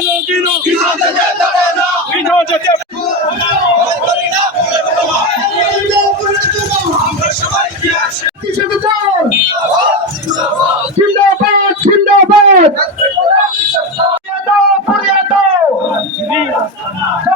جي نو کي نٿا ڏي تڙي نا جي